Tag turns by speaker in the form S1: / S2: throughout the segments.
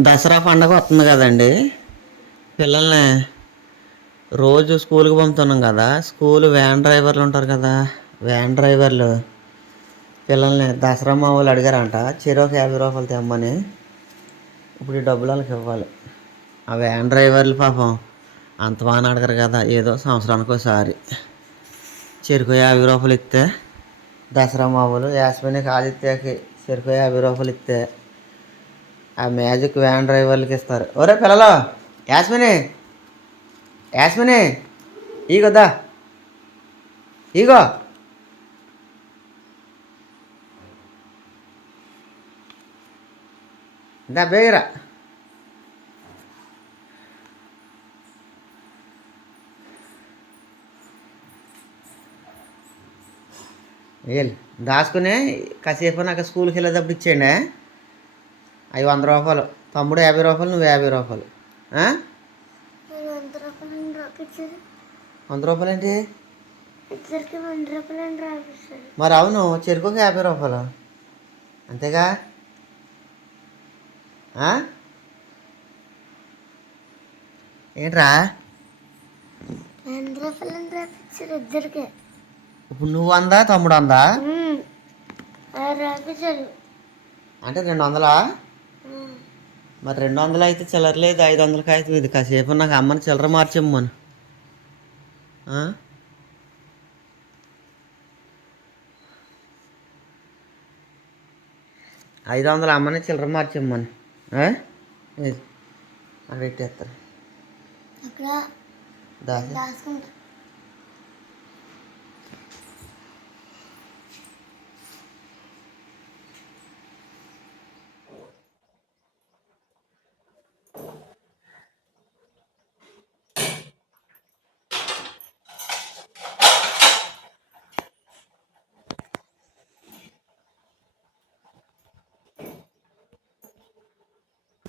S1: దసరా పండగ వస్తుంది కదండి. పిల్లల్ని రోజు స్కూల్కి పంపుతున్నాం కదా. స్కూల్ వ్యాన్ డ్రైవర్లు ఉంటారు కదా. వ్యాన్ డ్రైవర్లు పిల్లల్ని దసరా మా వాళ్ళు అడిగారంట చెరోకి యాభై రూపాయలు తెమ్మని. ఇప్పుడు ఈ డబ్బులు వాళ్ళకి ఇవ్వాలి. ఆ వ్యాన్ డ్రైవర్లు పాపం అంత బాగా అడగరు కదా. ఏదో సంవత్సరానికి ఒకసారి చెరుకు యాభై రూపాయలు ఇస్తే దసరా మావులు యాస్మిని ఆదిత్యకి చెరుకు యాభై రూపాయలు ఇస్తే ఆ మ్యాజిక్ వ్యాన్ డ్రైవర్లకి ఇస్తారు. ఒరే పిల్లలు యాస్మిని యాస్మిని ఈగొద్దా ఈగో. దా బేగరా. వెళ్ళు దాచుకుని కాసేపు నాకు స్కూల్కి వెళ్ళేటప్పుడు ఇచ్చేయండి. అవి వంద రూపాయలు. తమ్ముడు యాభై రూపాయలు నువ్వు యాభై రూపాయలు.
S2: వంద రూపాయలు
S1: ఏంటి? మరి అవును చెరుకుకి యాభై రూపాయలు. అంతేగా? ఏంట్రా? ఇప్పుడు నువ్వు అందా తమ్ముడు అందా అంటే రెండు వందలా. మరి రెండు వందలు అయితే చిల్లర లేదు ఐదు వందలకి అయితే ఇది కాసేపు నాకు అమ్మని చిల్లర మార్చమ్మను? ఐదు వందలు అమ్మని చిల్లర మార్చమ్మను. అక్కడ పెట్టేస్తారు
S2: అక్కడ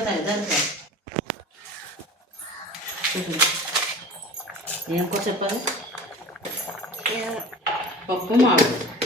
S1: దాసి
S2: దాచుకుంటా
S3: ఏం కూర చెప్పాలి? పప్పు మామిడి.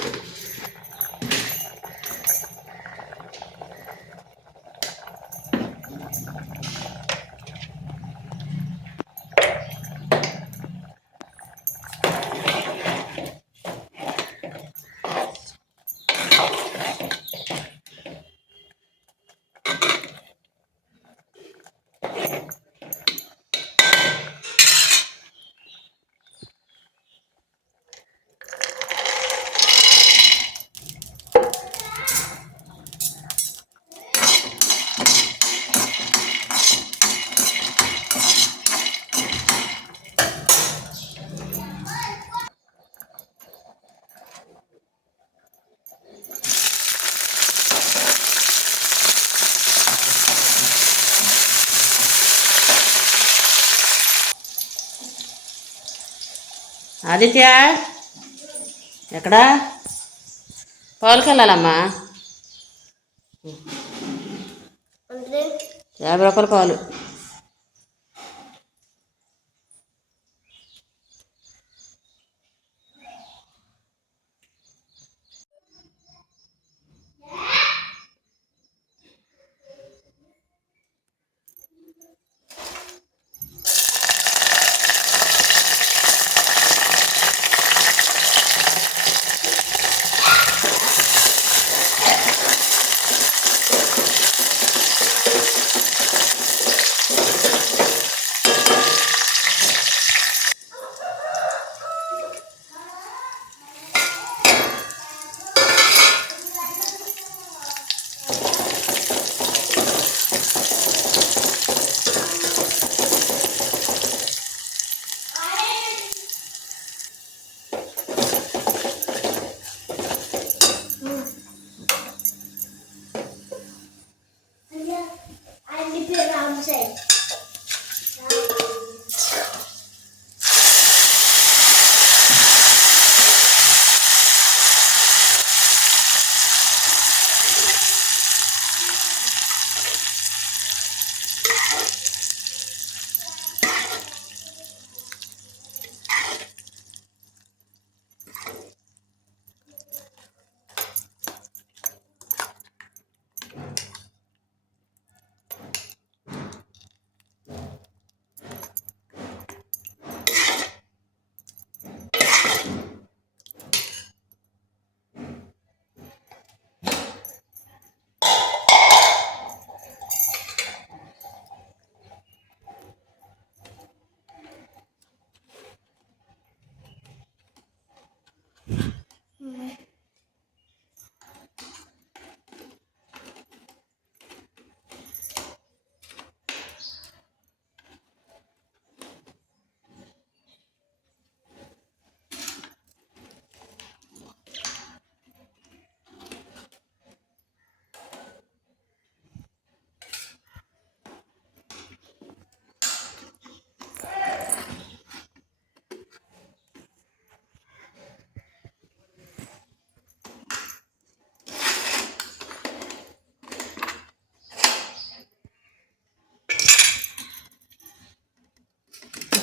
S3: ఆదిత్య ఎక్కడా? పాలకి వెళ్ళాలమ్మా
S2: అంటే
S3: యాభై రూపాయలు పాలు.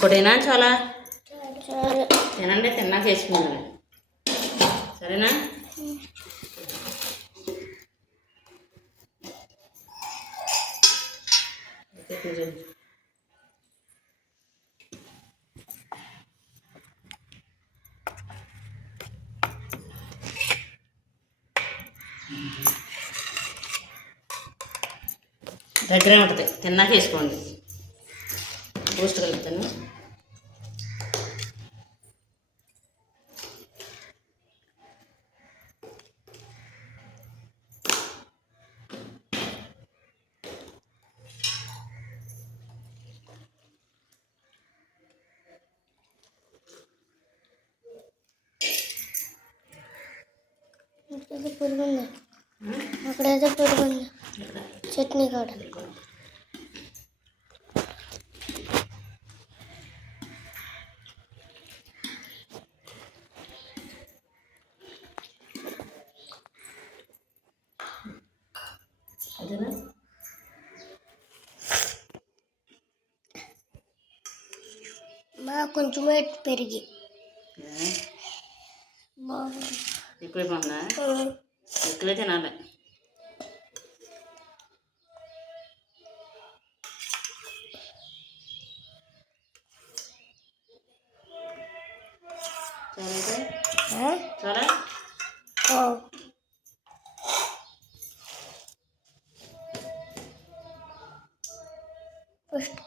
S3: ఇంకోటేనా చాలా? తినండి తిన్నాక వేసుకుందాం సరేనా. దగ్గరే ఉంటుంది. తిన్నాక వేసుకోండి బూస్ట్ కలుపుతాను.
S2: ఇక్కడైతే పురుగు ఉంది అక్కడైతే పురుగు ఉంది చట్నీ కూడా.
S3: అదేనా?
S2: మా కొంచెం పెరిగి? బాగుంది.
S3: ఎక్కువ బాగుందా ఎక్కువే తినాలి చాలా అయితే చాలా
S2: ఫస్ట్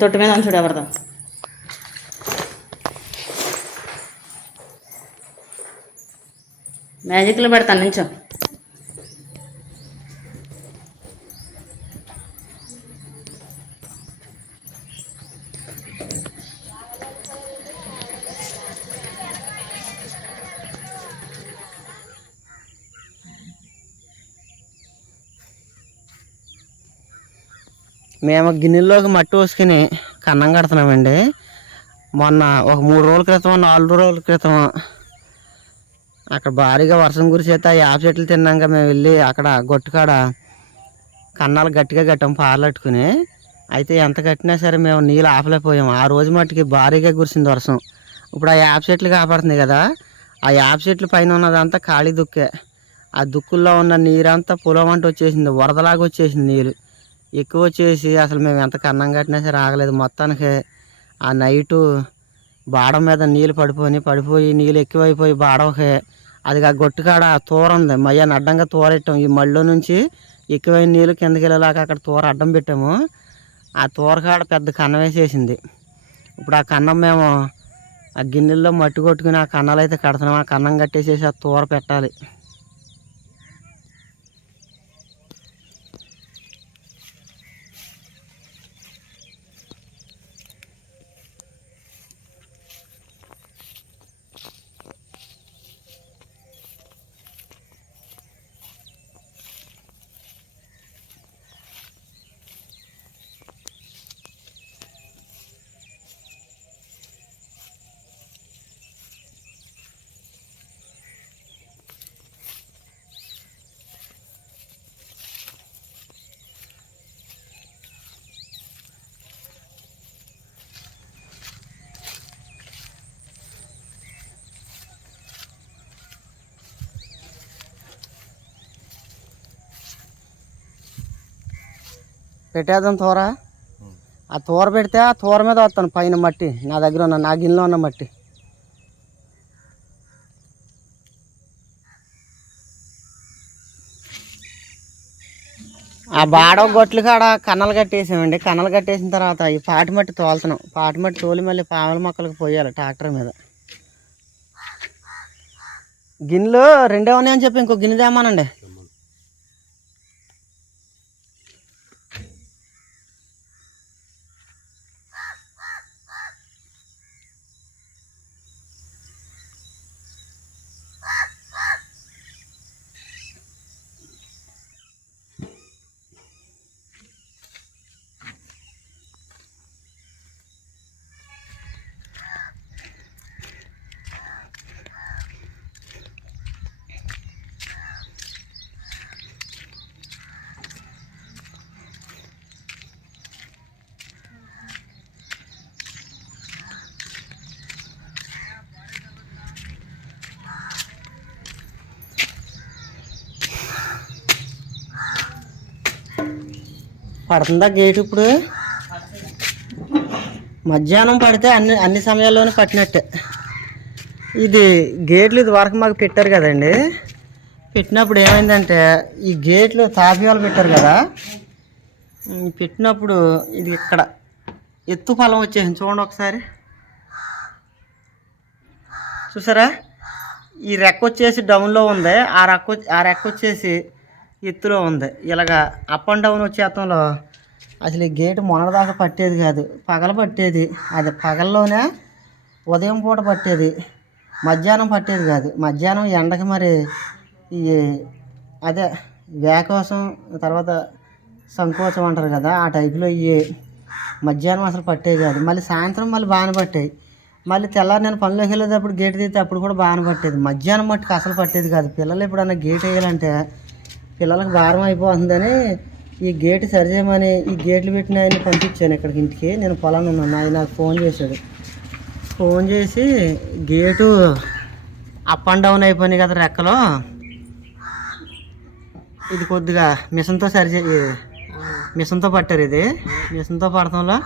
S3: తొట్టు మీద చూడు ఎవరిదో. మ్యాజిక్లో పెడతాను నుంచో
S1: మేము గిన్నెల్లోకి మట్టి పోసుకుని కన్నం కడుతున్నామండి. మొన్న ఒక మూడు రోజుల క్రితం నాలుగు రోజుల క్రితం అక్కడ భారీగా వర్షం కురిసేస్తే ఆ యాప చెట్లు తిన్నాక మేము వెళ్ళి అక్కడ గొట్టుకాడ కన్నాలు గట్టిగా కట్టాం పారలట్టుకుని అయితే ఎంత కట్టినా సరే మేము నీళ్ళు ఆపలేకపోయాం. ఆ రోజు మట్టుకి భారీగా కురిసింది వర్షం. ఇప్పుడు ఆ యాప చెట్లు కాపాడుతుంది కదా ఆ యాప చెట్లు పైన ఉన్నదంతా ఖాళీ దుక్కే. ఆ దుక్కుల్లో ఉన్న నీరంతా పొలం అంటూ వచ్చేసింది వరదలాగా వచ్చేసింది నీళ్ళు ఎక్కువ వచ్చేసి అసలు మేము ఎంత కన్నం కట్టినా సరే ఆగలేదు. మొత్తానికి ఆ నైటు బాడం మీద నీళ్ళు పడిపోయి పడిపోయి నీళ్ళు ఎక్కువైపోయి బాడవకి అది ఆ గొట్టుకాడ తూర ఉంది మయ్యాన్ని అడ్డంగా తూరెట్టాం. ఈ మళ్ళీ నుంచి ఎక్కువైన నీళ్ళు కిందకి వెళ్ళేలాగా అక్కడ తూర అడ్డం పెట్టాము. ఆ తూరకాడ పెద్ద కన్నం వేసేసింది. ఇప్పుడు ఆ కన్నం మేము ఆ గిన్నెల్లో మట్టి కొట్టుకుని ఆ కన్నాలు అయితే కడుతున్నాం. ఆ కన్నం కట్టేసేసి ఆ తూర పెట్టాలి. పెట్టేద్దాం తోర. ఆ తోర పెడితే ఆ తోర మీద వస్తాను పైన మట్టి. నా దగ్గర ఉన్న నా గిన్నెలో ఉన్న మట్టి. ఆ బాడ గొట్లు కాడ కన్నలు కట్టేసామండి. కన్నలు కట్టేసిన తర్వాత ఈ పాటి మట్టి తోలుతున్నాం. పాటి మట్టి తోలి మళ్ళీ పాముల మొక్కలకు పోయాలి ట్రాక్టర్ మీద. గిన్నెలు రెండే ఉన్నాయని చెప్పి ఇంకో గిన్నె తేమానండి. పడుతుందా గేట్ ఇప్పుడు? మధ్యాహ్నం పడితే అన్ని అన్ని సమయాల్లోనూ పట్టినట్టే. ఇది గేట్లు ఇది వరకు మాకు పెట్టారు కదండి. పెట్టినప్పుడు ఏమైందంటే ఈ గేట్లు తాపియాలు పెట్టారు కదా. పెట్టినప్పుడు ఇది ఇక్కడ ఎత్తు ఫలం వచ్చేసింది. చూడండి ఒకసారి. చూసారా? ఈ రెక్క వచ్చేసి డౌన్లో ఉంది. ఆ రెక్క వచ్చి- ఆ రెక్క వచ్చేసి ఎత్తులో ఉంది. ఇలాగా అప్ అండ్ డౌన్ వచ్చేతంలో అసలు ఈ గేటు మొన్నటిదాకా పట్టేది కాదు. పగల పట్టేది. అది పగల్లోనే ఉదయం పూట పట్టేది. మధ్యాహ్నం పట్టేది కాదు. మధ్యాహ్నం ఎండకి మరి ఈ అదే వేకోసం తర్వాత సంకోచం అంటారు కదా ఆ టైపులో ఈ మధ్యాహ్నం అసలు పట్టేవి కాదు. మళ్ళీ సాయంత్రం మళ్ళీ బాగానే పట్టాయి. మళ్ళీ తెల్లారి నేను పనిలోకి వెళ్ళేటప్పుడు గేట్ తీస్తే అప్పుడు కూడా బాగానే పట్టేది. మధ్యాహ్నం మట్టుకు అసలు పట్టేది కాదు. పిల్లలు ఎప్పుడన్నా గేట్ వేయాలంటే పిల్లలకు భారం అయిపోతుందని ఈ గేట్ సరిచేయమని ఈ గేట్లు పెట్టిన ఆయన్ని పంపించాను ఇక్కడికి ఇంటికి. నేను పొలాన్ని ఉన్నాను. ఆయన నాకు ఫోన్ చేశాడు. ఫోన్ చేసి గేటు అప్ అండ్ డౌన్ అయిపోయినాయి కదా రెక్కలో. ఇది కొద్దిగా మిషన్తో సరిచే మిషన్తో పట్టారు ఇది. మిషన్తో పడటంలో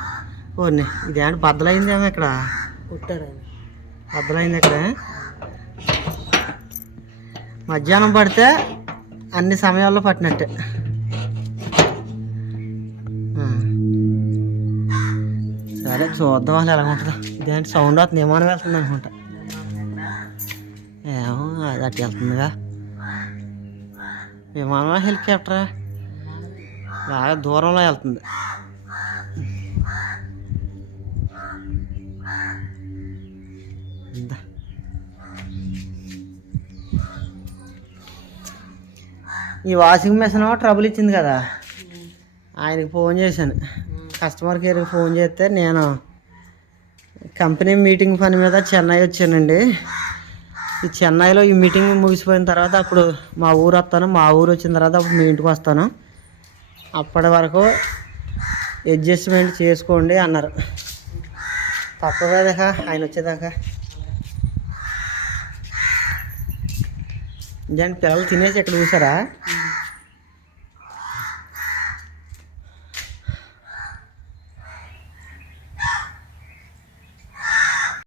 S1: ఓన్ని ఇదేంటి బద్దలైందేమో ఇక్కడ. బద్దలైంది ఇక్కడ. మధ్యాహ్నం పడితే అన్ని సమయాల్లో పట్టినట్టే. సరే చూద్దాం అసలు ఎలా ఉంటుందో. ఇదేంటి సౌండ్ వస్తుంది విమానం వెళ్తుంది అనుకుంటా. ఏమో అది అటు వెళ్తుందిగా. విమానం హెలికాప్టరా బాగా దూరంలో వెళ్తుంది. ఈ వాషింగ్ మిషన్ ట్రబుల్ ఇచ్చింది కదా. ఆయనకి ఫోన్ చేశాను. కస్టమర్ కేర్కి ఫోన్ చేస్తే నేను కంపెనీ మీటింగ్ పని మీద చెన్నై వచ్చానండి. ఈ చెన్నైలో ఈ మీటింగ్ ముగిసిపోయిన తర్వాత అప్పుడు మా ఊరు వస్తాను. మా ఊరు వచ్చిన తర్వాత అప్పుడు మీ ఇంటికి వస్తాను. అప్పటి వరకు అడ్జస్ట్మెంట్ చేసుకోండి అన్నారు. తప్పదాకా ఆయన వచ్చేదాకా. దాని పిల్లలు తినేసి ఇక్కడ చూసారా?